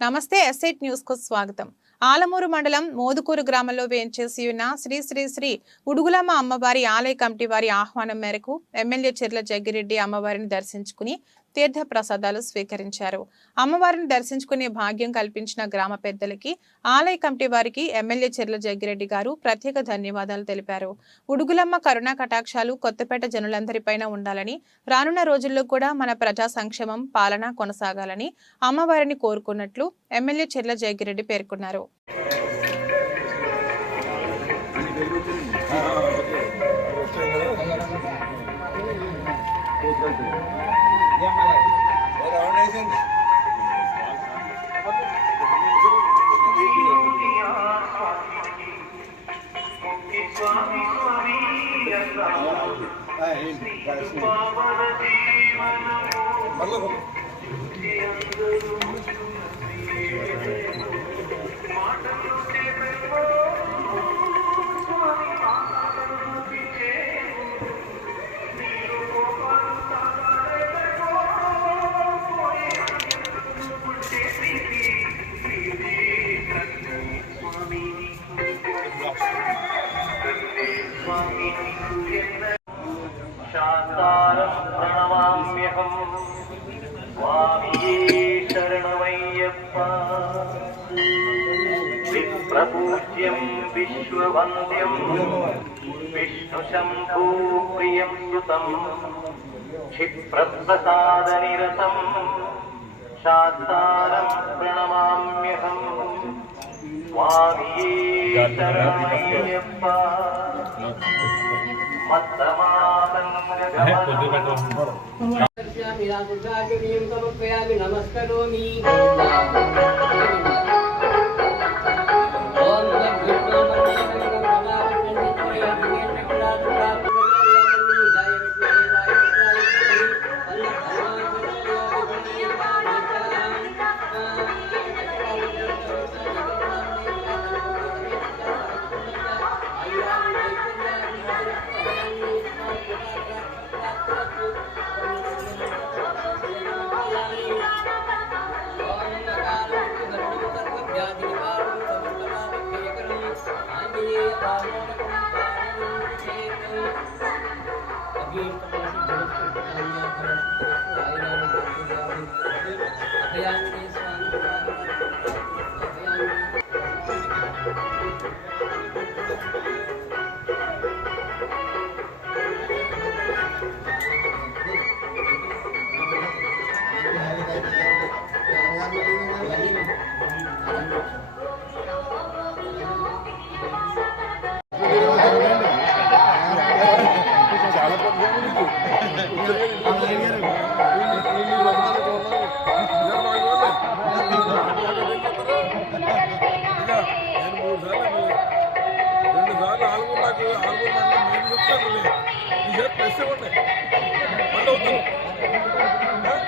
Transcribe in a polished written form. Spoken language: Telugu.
నమస్తే ఎస్ఐట్ న్యూస్ కు స్వాగతం. ఆలమూరు మండలం మోదుకూరు గ్రామంలో వేంచేసి ఉన్న శ్రీ శ్రీ శ్రీ ఉడుగులమ్మ అమ్మవారి ఆలయ కమిటీ వారి ఆహ్వానం మేరకు ఎమ్మెల్యే చెర్ల జగ్గిరెడ్డి అమ్మవారిని దర్శించుకుని తీర్థ ప్రసాదాలు స్వీకరించారు. అమ్మవారిని దర్శించుకునే భాగ్యం కల్పించిన గ్రామ పెద్దలకి ఆలయ కమిటీ వారికి ఎమ్మెల్యే చెర్ల జగ్గిరెడ్డి గారు ప్రత్యేక ధన్యవాదాలు తెలిపారు. ఉడుగులమ్మ కరుణా కటాక్షాలు కొత్తపేట జనులందరిపైన ఉండాలని, రానున్న రోజుల్లో కూడా మన ప్రజా సంక్షేమం పాలన కొనసాగాలని అమ్మవారిని కోరుకున్నట్లు ఎమ్మెల్యే చెర్ల జగ్గిరెడ్డి పేర్కొన్నారు. शास्तारं प्रणमाम्यहं स्वामिये शरणमय्यप्पा विप्रपूज्यं विश्ववन्द्यं विष्णुशम्भुप्रियं सुतं क्षिप्रप्रसादनिरतं शास्तारं प्रणमाम्यहं स्वामिये शरणमय्यप्पा नमस्करोमि ప్లస్